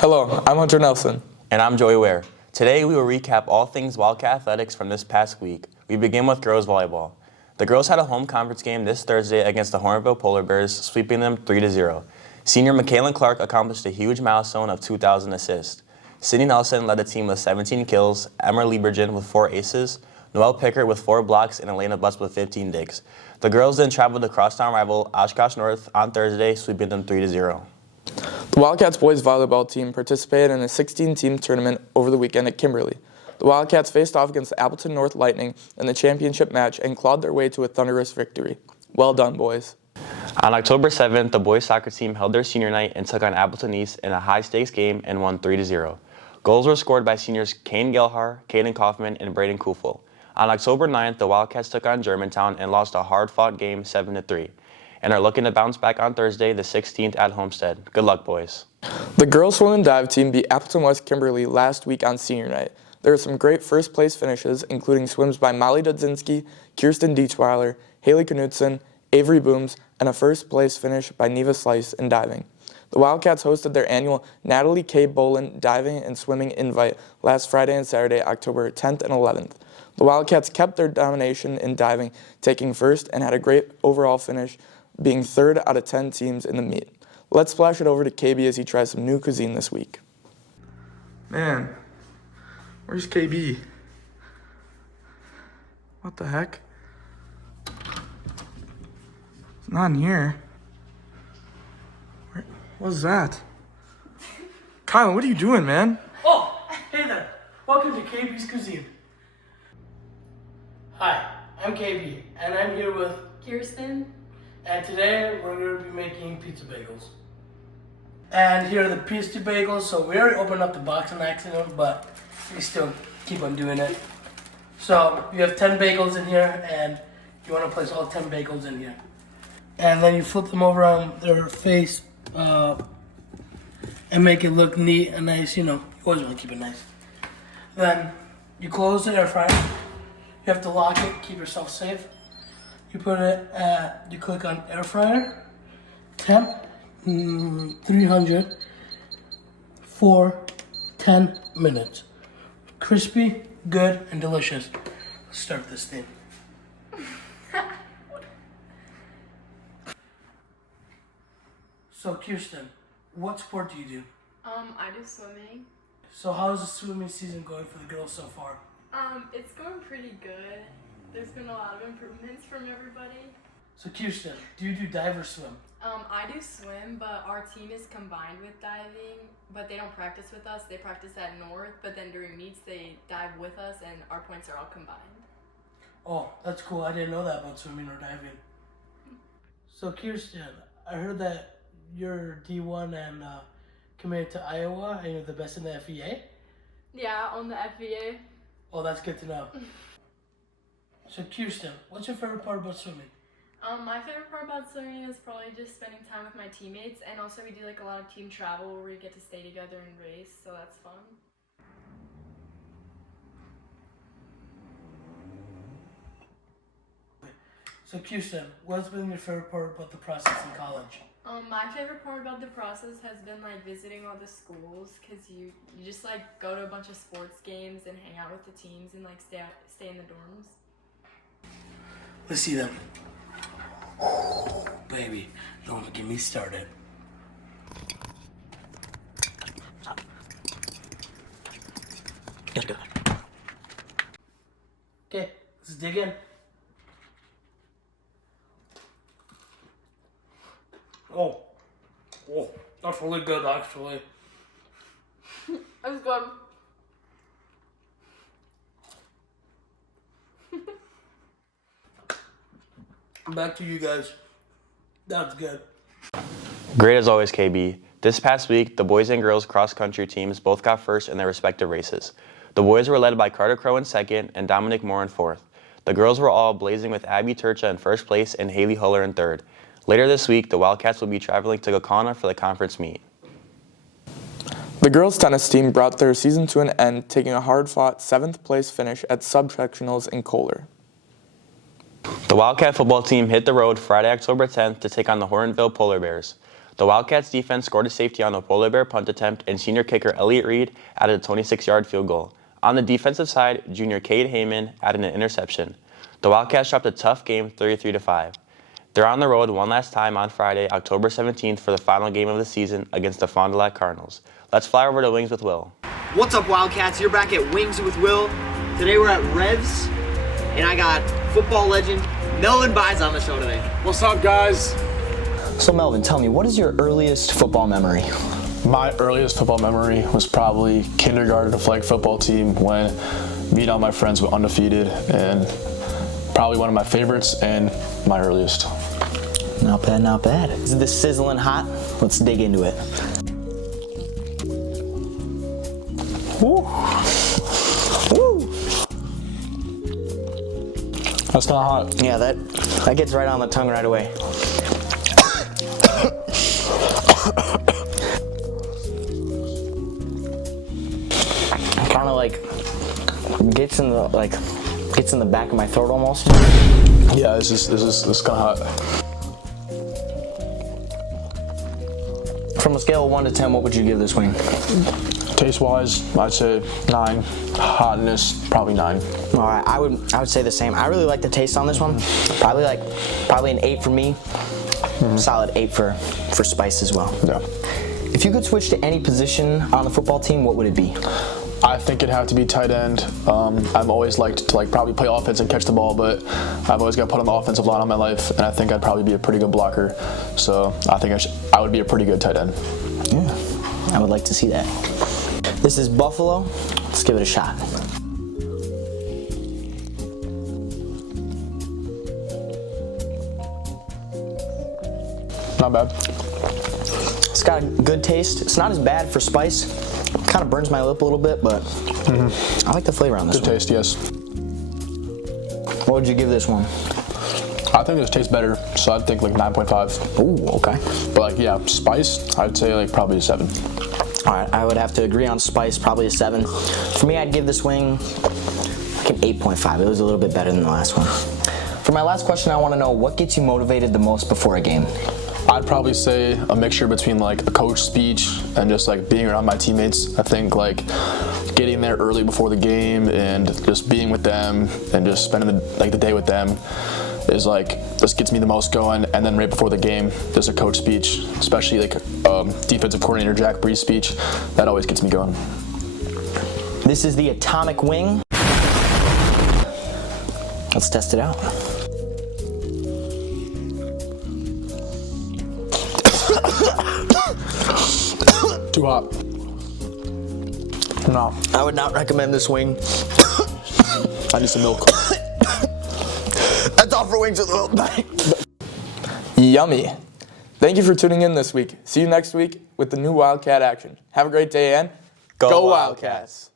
Hello, I'm Hunter Nelson. And I'm Joey Ware. Today we will recap all things Wildcat athletics from this past week. We begin with girls volleyball. The girls had a home conference game this Thursday against the Hornville Polar Bears, sweeping them 3-0. Senior Michaela Clark accomplished a huge milestone of 2,000 assists. Sydney Nelson led the team with 17 kills, Emma Liebergen with 4 aces, Noelle Pickert with 4 blocks, and Elena Butts with 15 digs. The girls then traveled to crosstown rival Oshkosh North on Thursday, sweeping them 3-0. The Wildcats boys volleyball team participated in a 16-team tournament over the weekend at Kimberly. The Wildcats faced off against the Appleton North Lightning in the championship match and clawed their way to a thunderous victory. Well done, boys. On October 7th, the boys soccer team held their senior night and took on Appleton East in a high-stakes game and won 3-0. Goals were scored by seniors Kane Gelhar, Caden Kaufman, and Braden Kufel. On October 9th, the Wildcats took on Germantown and lost a hard-fought game 7-3. And are looking to bounce back on Thursday, the 16th at Homestead. Good luck, boys. The girls swim and dive team beat Appleton West Kimberly last week on senior night. There were some great first-place finishes, including swims by Molly Dudzinski, Kirsten Dietzweiler, Haley Knudsen, Avery Booms, and a first-place finish by Neva Slice in diving. The Wildcats hosted their annual Natalie K. Bolin Diving and Swimming Invite last Friday and Saturday, October 10th and 11th. The Wildcats kept their domination in diving, taking first, and had a great overall finish, being third out of 10 teams in the meet. Let's splash it over to KB as he tries some new cuisine this week. Man, where's KB? What the heck? It's not in here. What's that? Kyle, what are you doing, man? Oh, hey there. Welcome to KB's Cuisine. Hi, I'm KB, and I'm here with Kirsten. And today we're going to be making pizza bagels. And here are the pizza bagels. So we already opened up the box on accident, but we still keep on doing it. So you have 10 bagels in here, and you want to place all 10 bagels in here. And then you flip them over on their face and make it look neat and nice. You know, you always want to keep it nice. Then you close the air fryer. You have to lock it, keep yourself safe. You put it at, you click on air fryer, temp 300 for 10 minutes. Crispy, good, and delicious. Let's start this thing. So Kirsten, what sport do you do? I do swimming. So how's the swimming season going for the girls so far? It's going pretty good. There's been a lot of improvements from everybody. So Kirsten, do you do dive or swim? I do swim, but our team is combined with diving, but they don't practice with us. They practice at North, but then during meets they dive with us and our points are all combined. Oh, that's cool. I didn't know that about swimming or diving. So Kirsten, I heard that you're D1 and committed to Iowa and you're the best in the FEA? Yeah, on the FVA. Oh, that's good to know. So Kirsten, what's your favorite part about swimming? My favorite part about swimming is probably just spending time with my teammates, and also we do like a lot of team travel where we get to stay together and race, so that's fun. So Kirsten, what's been your favorite part about the process in college? My favorite part about the process has been like visiting all the schools, because you just like go to a bunch of sports games and hang out with the teams and like stay in the dorms. Let's see them. Oh, baby, don't get me started. Okay, let's dig in. Oh, that's really good actually. That's good. Back to you guys. That's good. Great as always, KB. This past week, the boys and girls cross-country teams both got first in their respective races. The boys were led by Carter Crow in second and Dominic Moore in fourth. The girls were all blazing with Abby Turcha in first place and Haley Huller in third. Later this week, the Wildcats will be traveling to Gakana for the conference meet. The girls' tennis team brought their season to an end, taking a hard-fought 7th place finish at subsectionals in Kohler. The Wildcat football team hit the road Friday, October 10th to take on the Hornville Polar Bears. The Wildcats defense scored a safety on a polar bear punt attempt, and senior kicker Elliott Reed added a 26-yard field goal. On the defensive side, junior Cade Heyman added an interception. The Wildcats dropped a tough game 33-5. They're on the road one last time on Friday, October 17th for the final game of the season against the Fond du Lac Cardinals. Let's fly over to Wings with Will. What's up, Wildcats? You're back at Wings with Will. Today we're at Revs, and I got football legend Melvin Byes on the show today. What's up, guys? So Melvin, tell me, what is your earliest football memory? My earliest football memory was probably kindergarten flag football team when me and all my friends were undefeated, and probably one of my favorites and my earliest. Not bad, not bad. Is this sizzling hot? Let's dig into it. Woo. Woo. That's not hot. Yeah, that gets right on the tongue right away. Kind of like gets in the back of my throat almost. Yeah, this is kind of hot. From a scale of 1 to 10, what would you give this wing? Taste-wise, I'd say 9. Hotness, probably 9. All right, I would say the same. I really like the taste on this one. Probably an 8 for me. Solid 8 for spice as well. Yeah. If you could switch to any position on the football team, what would it be? I think it'd have to be tight end. I've always liked to probably play offense and catch the ball, but I've always got put on the offensive line all my life, and I think I'd probably be a pretty good blocker. So I think I would be a pretty good tight end. Yeah, I would like to see that. This is Buffalo. Let's give it a shot. Not bad. It's got a good taste. It's not as bad for spice. Kind of burns my lip a little bit, but I like the flavor on this Good taste, yes. What would you give this one? I think this tastes better, so I'd think like 9.5. Ooh, okay. But yeah, spice, I'd say probably a 7. All right, I would have to agree on spice, probably a 7. For me, I'd give this wing like an 8.5. It was a little bit better than the last one. For my last question, I want to know what gets you motivated the most before a game? I'd probably say a mixture between a coach speech and just being around my teammates. I think getting there early before the game and just being with them and just spending the day with them is this gets me the most going. And then right before the game, there's a coach speech, especially defensive coordinator Jack Bree's speech. That always gets me going. This is the Atomic Wing. Let's test it out. Too hot. No. I would not recommend this wing. I need some milk. That's all for Wings with Will. Bye. Yummy. Thank you for tuning in this week. See you next week with the new Wildcat action. Have a great day and Go Wildcats.